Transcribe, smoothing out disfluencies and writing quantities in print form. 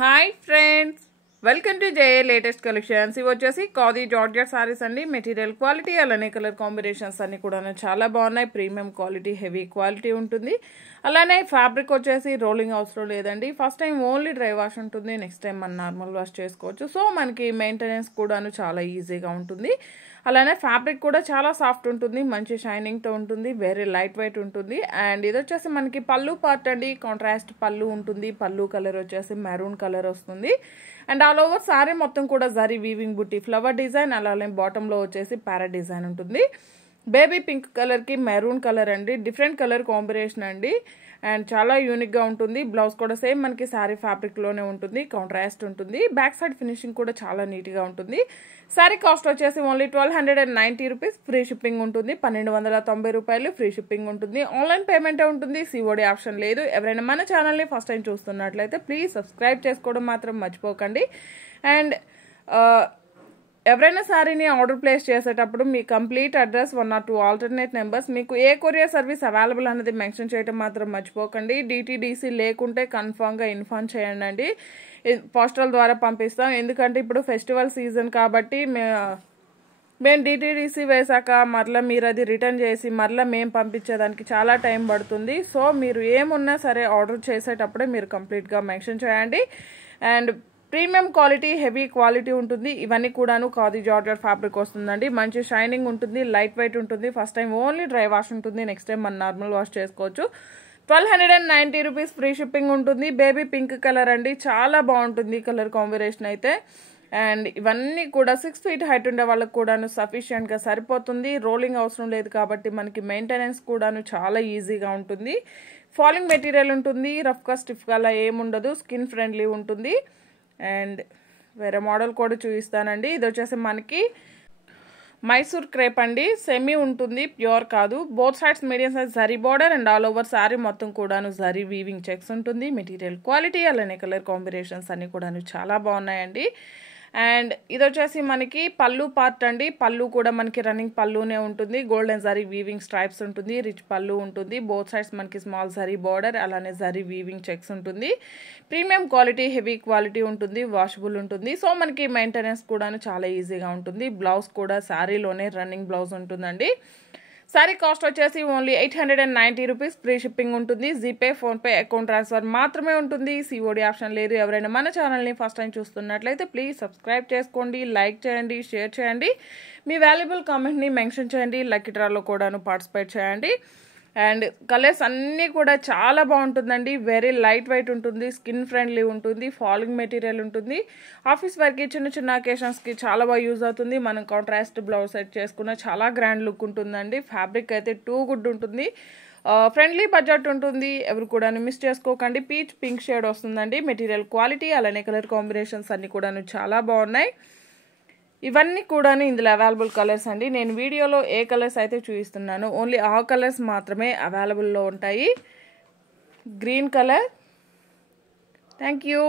Hi friends, welcome to J A latest collections. ఇవి వచ్చేసి khadi georgette saris అండి. మెటీరియల్ క్వాలిటీ అలానే కలర్ కాంబినేషన్స్ అన్ని కూడా చాలా బాగున్నాయి. ప్రీమియం క్వాలిటీ, హెవీ క్వాలిటీ ఉంటుంది. అలానే ఫ్యాబ్రిక్ వచ్చేసి రోలింగ్ అవసరం లేదండి. First time only dry wash ఉంటుంది, నెక్స్ట్ టైం మనం నార్మల్ వాష్ చేసుకోవచ్చు. సో మనకి మెయింటెనెన్స్ కూడాను చాలా ఈజీగా ఉంటుంది. అలానే ఫ్యాబ్రిక్ కూడా చాలా సాఫ్ట్ ఉంటుంది, మంచి షైనింగ్తో ఉంటుంది, వెరీ లైట్ వెయిట్ ఉంటుంది. అండ్ ఇది వచ్చేసి మనకి పళ్ళు పార్ట్ అండి. కాంట్రాస్ట్ పళ్ళు ఉంటుంది. పళ్ళు కలర్ వచ్చేసి మెరూన్ కలర్ వస్తుంది. అండ్ ఆల్ ఓవర్ సారీ మొత్తం కూడా జరీ వీవింగ్ బుట్టి ఫ్లవర్ డిజైన్, అలానే బాటంలో వచ్చేసి ప్యారెట్ డిజైన్ ఉంటుంది. బేబీ పింక్ కలర్కి మెరూన్ కలర్ అండి, డిఫరెంట్ కలర్ కాంబినేషన్ అండి. అండ్ చాలా యూనిక్గా ఉంటుంది. బ్లౌజ్ కూడా సేమ్ మనకి శారీ ఫ్యాబ్రిక్లోనే ఉంటుంది, కాంట్రాస్ట్ ఉంటుంది. బ్యాక్ సైడ్ ఫినిషింగ్ కూడా చాలా నీట్గా ఉంటుంది. శారీ కాస్ట్ వచ్చేసి ఓన్లీ 1290 రూపీస్. ఫ్రీ షిప్పింగ్ ఉంటుంది. 1290 రూపాయలు ఫ్రీ షిప్పింగ్ ఉంటుంది. ఆన్లైన్ పేమెంటే ఉంటుంది, సిఓడి ఆప్షన్ లేదు. ఎవరైనా మన ఛానల్ని ఫస్ట్ టైం చూస్తున్నట్లయితే ప్లీజ్ సబ్స్క్రైబ్ చేసుకోవడం మాత్రం మర్చిపోకండి. అండ్ ఎవరైనా శారీని ఆర్డర్ ప్లేస్ చేసేటప్పుడు మీ complete address 1 or 2 alternate numbers, మీకు ఏ కొరియర్ సర్వీస్ అవైలబుల్ అనేది మెన్షన్ చేయడం మాత్రం మర్చిపోకండి. డిటీడీసీ లేకుంటే కన్ఫామ్గా ఇన్ఫార్మ్ చేయండి అండి. పోస్టల్ ద్వారా పంపిస్తాం. ఎందుకంటే ఇప్పుడు ఫెస్టివల్ సీజన్ కాబట్టి మేము డిటీడీసీ వేసాక మరలా మీరు అది రిటర్న్ చేసి మరలా మేము పంపించేదానికి చాలా టైం పడుతుంది. సో మీరు ఏమున్నా సరే ఆర్డర్ చేసేటప్పుడే మీరు కంప్లీట్గా మెన్షన్ చేయండి. And premium quality, heavy quality ఉంటుంది. ఇవన్నీ కూడాను ఖాదీ జార్జెట్ ఫ్యాబ్రిక్ వస్తుందండి. మంచి షైనింగ్ ఉంటుంది, లైట్ వెయిట్ ఉంటుంది. First time only dry wash ఉంటుంది, నెక్స్ట్ టైం మనం నార్మల్ వాష్ చేసుకోవచ్చు. 1290 రూపీస్ ఫ్రీ షిప్పింగ్ ఉంటుంది. బేబీ పింక్ కలర్ అండి, చాలా బాగుంటుంది కలర్ కాంబినేషన్ అయితే. అండ్ ఇవన్నీ కూడా 6 feet హైట్ ఉండే వాళ్ళకు కూడాను సఫిషియెంట్గా సరిపోతుంది. రోలింగ్ అవసరం లేదు కాబట్టి మనకి మెయింటెనెన్స్ కూడాను చాలా ఈజీగా ఉంటుంది. ఫాలింగ్ మెటీరియల్ ఉంటుంది, రఫ్గా స్టిఫ్గా అలా ఏముండదు, స్కిన్ ఫ్రెండ్లీ ఉంటుంది. అండ్ వేరే మోడల్ కూడా చూపిస్తానండి. ఇది వచ్చేసి మనకి మైసూర్ క్రేప్ అండి, సెమీ ఉంటుంది, ప్యూర్ కాదు. Both sides medium size zari border and all over sari మొత్తం కూడాను జరీ వీవింగ్ చెక్స్ ఉంటుంది. మెటీరియల్ క్వాలిటీ అలానే కలర్ కాంబినేషన్స్ అన్ని కూడాను చాలా బాగున్నాయండి. అండ్ ఇది వచ్చేసి మనకి పళ్ళు పార్ట్ అండి. పళ్ళు కూడా మనకి రన్నింగ్ పళ్ళునే ఉంటుంది. గోల్డెన్ జరీ వీవింగ్ స్ట్రైప్స్ ఉంటుంది, రిచ్ పళ్ళు ఉంటుంది. బోత్ సైడ్స్ మనకి స్మాల్ జరీ బార్డర్ అలానే జరీ వీవింగ్ చెక్స్ ఉంటుంది. ప్రీమియం క్వాలిటీ, హెవీ క్వాలిటీ ఉంటుంది, వాషబుల్ ఉంటుంది. సో మనకి మెయింటెనెన్స్ కూడా చాలా ఈజీగా ఉంటుంది. బ్లౌజ్ కూడా శారీలోనే రన్నింగ్ బ్లౌజ్ ఉంటుందండి. శారీ కాస్ట్ వచ్చేసి ఓన్లీ 890 రూపీస్. ఫ్రీ షిప్పింగ్ ఉంటుంది. జీపే, ఫోన్పే, అకౌంట్ ట్రాన్స్ఫర్ మాత్రమే ఉంటుంది, సిఓడి ఆప్షన్ లేదు. ఎవరైనా మన ఛానల్ని ఫస్ట్ టైం చూస్తున్నట్లయితే ప్లీజ్ సబ్స్క్రైబ్ చేసుకోండి, లైక్ చేయండి, షేర్ చేయండి. మీ వాల్యుబుల్ కామెంట్ని మెన్షన్ చేయండి. లక్కీ డ్రాలో కూడాను పార్టిసిపేట్ చేయండి. అండ్ కలర్స్ అన్నీ కూడా చాలా బాగుంటుందండి. వెరీ లైట్ వెయిట్ ఉంటుంది, స్కిన్ ఫ్రెండ్లీ ఉంటుంది, ఫాలింగ్ మెటీరియల్ ఉంటుంది. ఆఫీస్ వర్క్కి, చిన్న చిన్న అకేషన్స్కి చాలా బాగా యూజ్ అవుతుంది. మనం కాంట్రాస్ట్ బ్లౌజ్ సెట్ చేసుకున్న చాలా గ్రాండ్ లుక్ ఉంటుందండి. ఫ్యాబ్రిక్ అయితే టూ గుడ్ ఉంటుంది. ఫ్రెండ్లీ బడ్జెట్ ఉంటుంది. ఎవరు కూడా మిస్ చేసుకోకండి. పీచ్ పింక్ షేడ్ వస్తుందండి. మెటీరియల్ క్వాలిటీ అలానే కలర్ కాంబినేషన్స్ అన్ని కూడాను చాలా బాగున్నాయి. ఇవన్నీ కూడా ఇందులో అవైలబుల్ కలర్స్ అండి. నేను వీడియోలో ఏ కలర్స్ అయితే చూపిస్తున్నానో ఓన్లీ ఆ కలర్స్ మాత్రమే అవైలబుల్లో ఉంటాయి. Green colour. Thank you.